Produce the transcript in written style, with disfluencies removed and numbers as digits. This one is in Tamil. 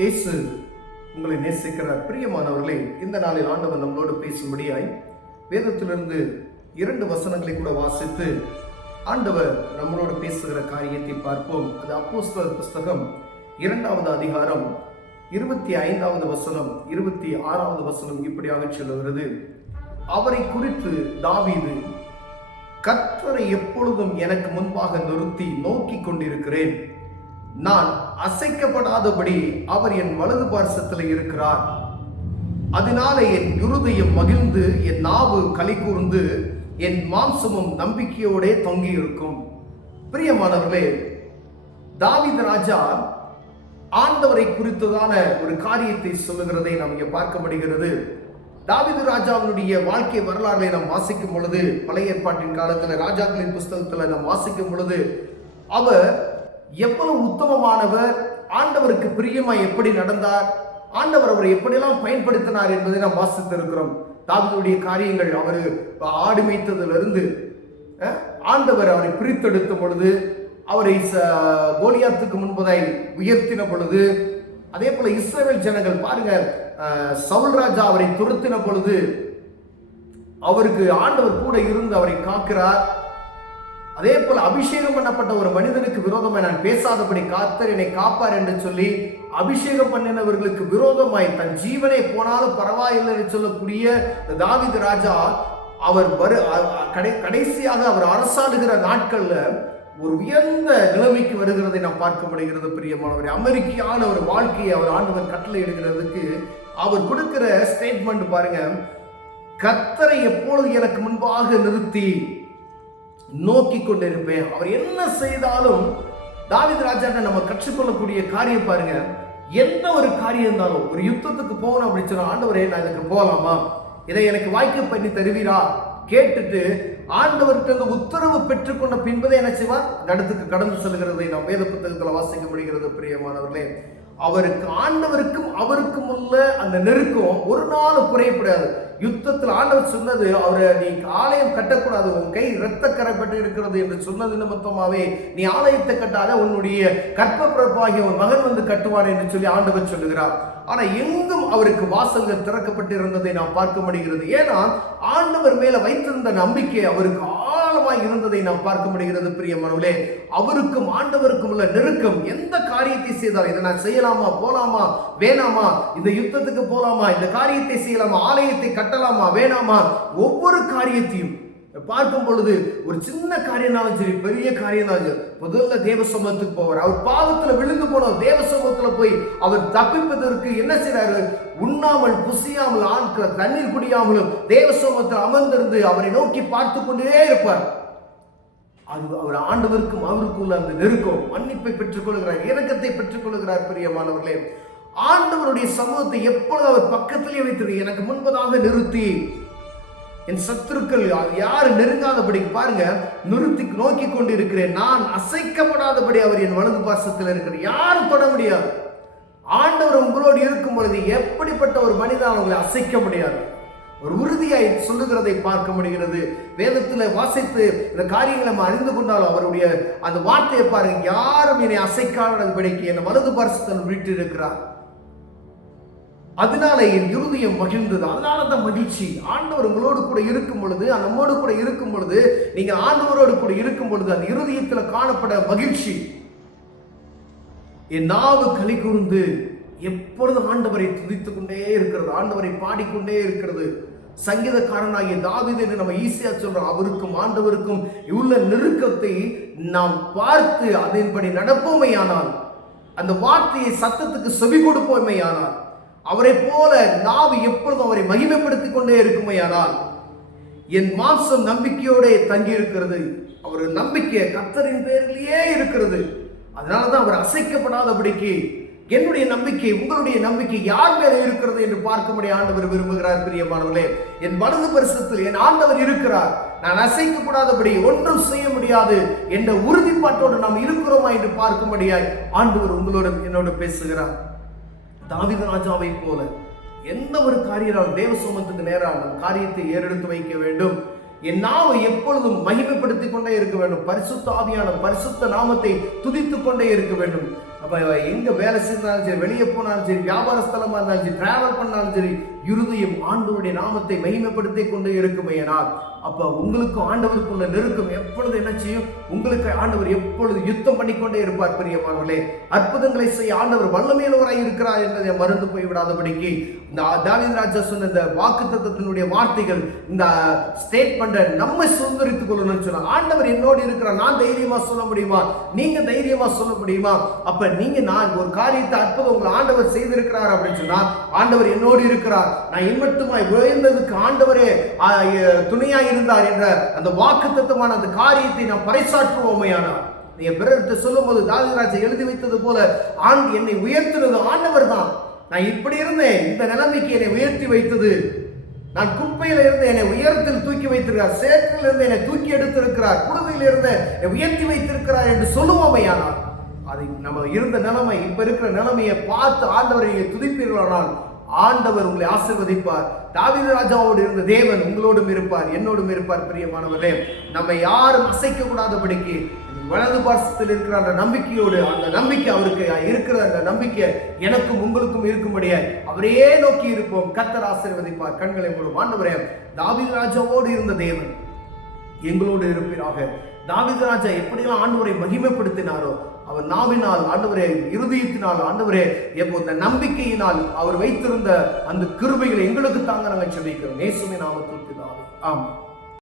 இயேசு உங்களை நேசிக்கிறார். பிரியமானவர்களே, இந்த நாளில் ஆண்டவர் நம்மளோடு பேசும்படியாய் வேதத்திலிருந்து 2 வசனங்களை கூட வாசித்து ஆண்டவர் நம்மளோடு பேசுகிற காரியத்தை பார்ப்போம். அது அப்போஸ்தலர் புஸ்தகம் 2வது அதிகாரம் 25வது வசனம் 26வது வசனம் இப்படியாக சொல்லுகிறது. அவரை குறித்து தாவீது, கர்த்தரை எப்பொழுதும் எனக்கு முன்பாக நிறுத்தி நோக்கி கொண்டிருக்கிறேன். நான் அசைக்கப்படாதபடி அவர் என் வலது பார்சத்தில் இருக்கிறார். அதனால என் இருதயம் மகிழ்ந்து, என் நாவு களி கூர்ந்து, என் மாம்சமும் நம்பிக்கையோட தொங்கி இருக்கும். பிரியமானவர்களே, தாவீது ராஜா ஆண்டவரை குறித்ததான ஒரு காரியத்தை சொல்லுகிறதை நாம் இங்கே பார்க்க முடிகிறது. தாவீது ராஜாவினுடைய வாழ்க்கை வரலாறுகளை நாம் வாசிக்கும் பொழுது, பழைய ஏற்பாட்டின் காலத்தில் ராஜாக்களின் புஸ்தகத்தில் நாம் வாசிக்கும் பொழுது, அவர் எவ்வளவு உத்தமமானவர், ஆண்டவருக்கு பிரியமாய் எப்படி நடந்தார், ஆண்டவர் அவரை எப்படியெல்லாம் பயன்படுத்தினார் என்பதை நாம் வாசித்திருக்கிறோம். தாவீதுடைய காரியங்கள், அவர் ஆடு மேய்த்ததிலிருந்து ஆண்டவர் அவரை பிரித்தெடுத்த பொழுது, அவரை கோலியாத்துக்கு முன்பதாய் உயர்த்தின பொழுது, அதே போல இஸ்ரவேல் ஜனங்கள் பாருங்க, சவுல் ராஜா அவரை துரத்தின பொழுது அவருக்கு ஆண்டவர் கூட இருந்து அவரை காக்கிறார். அதே போல அபிஷேகம் பண்ணப்பட்ட ஒரு மனிதனுக்கு விரோதமாய் நான் பேசாதபடி கர்த்தர் என்னை காப்பார் என்று சொல்லி அபிஷேகம் பண்ணினவர்களுக்கு விரோதமாய் தன் ஜீவனை போனாலும் பரவாயில்லை என்று சொல்லக்கூடிய தாவீது ராஜா, அவர் கடைசியாக அவர் அரசாளுகிற நாட்கள்ல ஒரு உயர்ந்த நிலைமைக்கு வருகிறதை நாம் பார்க்க முடிகிறது. பிரியமானவர், அமெரிக்கான ஒரு வாழ்க்கையை அவர் ஆண்டவர் கட்டளை இடுகிறதுக்கு அவர் கொடுக்கிற ஸ்டேட்மெண்ட் பாருங்க. கர்த்தரை எப்பொழுது எனக்கு முன்பாக நிறுத்தி நோக்கி கொண்டிருப்பேன். அவர் என்ன செய்தாலும் தாவீது ராஜா நம்ம கற்றுக்கொள்ளக்கூடிய காரியம் பாருங்க. எந்த ஒரு காரியம் இருந்தாலும், ஒரு யுத்தத்துக்கு போகணும் அப்படின்னு சொன்னா, ஆண்டவரே நான் இதுக்கு போகலாமா, இதை எனக்கு வாய்க்கு பண்ணி தருவீரா கேட்டுட்டு ஆண்டவர்கிட்ட உத்தரவு பெற்றுக்கொண்ட பின்பதே என்ன செய்வார், நடத்துக்கு கடந்து செல்கிறதை நாம் வேத புத்தகத்தில் வாசிக்க முடிகிறது. பிரியமானவர்களே, அவருக்கு ஆண்டவருக்கும் அவருக்கும் உள்ள அந்த நெருக்கம் ஒரு நாள் குறையப்படாது. யுத்தத்தில் ஆண்டவர் சொன்னது, அவரை நீ ஆலயம் கட்டக்கூடாது, உன் கை இரத்த கரைப்பட்டு இருக்கிறது என்று சொன்னது நிமித்தமாவே நீ ஆலயத்தை கட்டாத, உன்னுடைய கற்பப்பிறப்பாகிய உன் மகன் வந்து கட்டுவான் என்று சொல்லி ஆண்டவர் சொல்லுகிறார். ஆனா எங்கும் அவருக்கு வாசல்கள் திறக்கப்பட்டு இருந்ததை நாம் பார்க்க முடிகிறது. ஏன்னா ஆண்டவர் மேல வைத்திருந்த நம்பிக்கை அவருக்கு ஆழமாய் இருந்ததை நாம் பார்க்க முடிகிறது. பிரியமானவர்களே, அவருக்கும் ஆண்டவருக்கும் உள்ள நெருக்கம், எந்த காரியத்தை செய்தால், இதை நான் செய்யலாமா, போலாமா, வேணாமா, இந்த யுத்தத்துக்கு போலாமா, இந்த காரியத்தை செய்யலாமா, ஆலயத்தை கட்டலாமா, வேணாமா, ஒவ்வொரு காரியத்தையும் பார்க்கும் பொழுது ஒரு சின்ன காரியம்னாலும் சரி, பெரிய காரியம்னாலும் சரி, முதல்ல தேவ சமூகத்துக்கு போவார். அவர் பாவத்துல விழுந்து போன தேவ சமூகத்துல போய் அவர் தப்பிப்பதற்கு என்ன செய்றாரு, உண்ணாமல் புசியாமல் தண்ணீர் குடியாமலும் தேவ சமூகத்தில் அமர்ந்திருந்து அவரை நோக்கி பார்த்து கொண்டே இருப்பார். அது அவர் ஆண்டவருக்கும் அவருக்குள்ள அந்த நெருக்கம், மன்னிப்பை பெற்றுக் கொள்கிறார், இரக்கத்தை பெற்றுக் கொள்கிறார். பிரியமானவர்களே, ஆண்டவருடைய சமூகத்தை எப்பொழுது அவர் பக்கத்திலே வைத்து எனக்கு முன்பதாக நிறுத்தி, என் சத்துருக்கள் யாரு நெருங்காதபடி பாருங்க, நிறுத்தி நோக்கி கொண்டு இருக்கிறேன். நான் அசைக்கப்படாதபடி அவர் என் வலது பாசத்தில் இருக்கிறேன், யாரும் தொட முடியாது. ஆண்டவர் உங்களோடு இருக்கும் பொழுது எப்படிப்பட்ட ஒரு மனிதன் உங்களை அசைக்க முடியாது, ஒரு உறுதியாய் சொல்லுகிறதை பார்க்க முடிகிறது. வேதத்தில் வாசித்து இந்த காரியங்களை நம்ம அறிந்து கொண்டாலும் அவருடைய அந்த வார்த்தையை பாருங்க, யாரும் என்னை அசைக்காதபடிக்கு என் வலது பாசத்தில் விட்டு இருக்கிறார். அதனால என் இருதயம் மகிழ்ந்தது. அதனால தான் மகிழ்ச்சி. ஆண்டவர் உங்களோடு கூட இருக்கும் பொழுது, நம்மோடு கூட இருக்கும் பொழுது, நீங்க ஆண்டவரோடு கூட இருக்கும் பொழுது அந்த இருதயத்தில் காணப்பட மகிழ்ச்சி. என் நாவு களி கூர்ந்து எப்பொழுது ஆண்டவரை துதித்துக் கொண்டே இருக்கிறது, ஆண்டவரை பாடிக்கொண்டே இருக்கிறது. சங்கீதக்காரனாகிய தாவீது என்று நம்ம ஈஸியா சொல்றோம். அவருக்கும் ஆண்டவருக்கும் உள்ள நெருக்கத்தை நாம் பார்த்து அதன்படி நடப்போமையானால், அந்த வார்த்தையை சத்தத்துக்கு செவி கொடுப்போமையானால், அவரை போல நாவு எப்பொழுதும் அவரை மகிமைப்படுத்திக் கொண்டே இருக்குமையானால், என் மாம்சம் நம்பிக்கையோட தங்கி இருக்கிறது. அவர் நம்பிக்கை கர்த்தரின் பேரிலேயே இருக்கிறது. அதனாலதான் அவர் அசைக்கப்படாதபடிக்கு என்னுடைய நம்பிக்கை, உங்களுடைய நம்பிக்கை யார் மேல இருக்கிறது என்று பார்க்கும்படி ஆண்டவர் விரும்புகிறார். பிரியமானவர்களே, என் வலது பரிசத்தில் என் ஆண்டவர் இருக்கிறார், நான் அசைக்கப்படாதபடி ஒன்றும் செய்ய முடியாது என்ற உறுதிப்பாட்டோடு நாம் இருக்கிறோமா என்று பார்க்கும்படியாய் ஆண்டவர் உங்களோடு என்னோடு பேசுகிறார். தாவீது ராஜாவை போல எந்த ஒரு காரியம் தேவ சமூகத்துக்கு நேராக காரியத்தை ஏறெடுத்து வைக்க வேண்டும். என் நாவை எப்பொழுதும் மகிமைப்படுத்திக் கொண்டே இருக்க வேண்டும். பரிசுத்த ஆவியான பரிசுத்த நாமத்தை துதித்துக் கொண்டே இருக்க வேண்டும். அப்ப எங்க வேலை செஞ்சாலும் சரி, வெளியே போனாலும் சரி, வியாபார ஸ்தலமா இருந்தாலும் சரி, டிராவல் பண்ணாலும் சரி, இருதயம் ஆண்டவருடைய நாமத்தை மகிமைப்படுத்தி கொண்டு இருக்குமேனால் அப்ப உங்களுக்கும் ஆண்டவருக்குள்ள நெருக்கம் எப்பொழுது என்ன செய்யும்? உங்களுக்கு ஆண்டவர் எப்பொழுது யுத்தம் பண்ணிக்கொண்டே இருப்பார். பிரியமானவர்களே, அற்புதங்களை செய்ய ஆண்டவர் வல்லமையுள்ளவராய் இருக்கிறார் என்பதை மறந்து போய்விடாதபடிக்கு இந்த தாவீது ராஜா சொன்ன இந்த வாக்குத்தத்தத்தினுடைய வார்த்தைகள், இந்த ஸ்டேட்மெண்ட்டை நம்ம சுதந்திரித்துக் கொள்ளணும்னு சொன்னா, ஆண்டவர் என்னோடு இருக்கிறார், நான் தைரியமா சொல்ல முடியுமா? நீங்க தைரியமா சொல்ல முடியுமா? அப்ப நீங்க நான் ஒரு காரியத்தை அற்புதம் உங்களை ஆண்டவர் செய்திருக்கிறார் அப்படின்னு சொன்னா, ஆண்டவர் என்னோடு இருக்கிறார், நான் இம்மட்டுமாய் உயர்ந்ததுக்கு ஆண்டவரே துணையாய் இருந்தார் என்ற அந்த வாக்குத்தத்தமான அந்த காரியத்தை நாம் பறைசாற்றுவோமையானார். நீங்க பிறர்கிட்ட சொல்லும் போது தாவீது ராஜா எழுதி வைத்தது போல, என்னை உயர்த்தினது ஆண்டவர் தான். நான் இப்படி இருந்தேன், இந்த நிலைமைக்கு என்னை உயர்த்தி வைத்தது, நான் குப்பையில இருந்து என்னை உயரத்தில் தூக்கி வைத்திருக்கிறார், சேற்றில் இருந்து என்னை தூக்கி எடுத்திருக்கிறார், குடுவையில் இருந்து என்னை உயர்த்தி வைத்திருக்கிறார் என்று சொல்லுவோமையானால், அது நம்ம இருந்த நிலைமை இப்ப இருக்கிற நிலைமையை பார்த்து ஆண்டவரை துதிப்பீர்களானால் ஆண்டவர் உங்களை ஆசீர்வதிப்பார். தாவீது ராஜாவோடு இருந்த தேவன் உங்களோடும் இருப்பார், என்னோடும் இருப்பார். பிரியமானவர்களே, நம்ம யாரும் அசைக்க கூடாதபடிக்கு வலது பார்சத்தில் இருக்கிற அந்த நம்பிக்கையோடு, அந்த நம்பிக்கை அவருக்கு இருக்கிற அந்த நம்பிக்கை எனக்கும் உங்களுக்கும் இருக்கும்படியா அவரே நோக்கி இருப்போம். கர்த்தர் ஆசீர்வதிப்பார். கண்களை மூடும். ஆண்டவரே, தாவீது ராஜாவோடு இருந்த தேவன் எங்களோடு இருப்பீராக. தாவீது ராஜா எப்படியெல்லாம் ஆண்டவரை மகிமைப்படுத்தினாரோ, அவர் நாவினால் ஆண்டவரே, இருதயத்தினால் ஆண்டவரே, எப்போ இந்த நம்பிக்கையினால் அவர் வைத்திருந்த அந்த கிருபைகளை எங்களுக்கு தாங்க நாங்கள் ஜெபிக்கிறோம். இயேசுவின் நாமத்தில் பிதாவே, ஆமென்.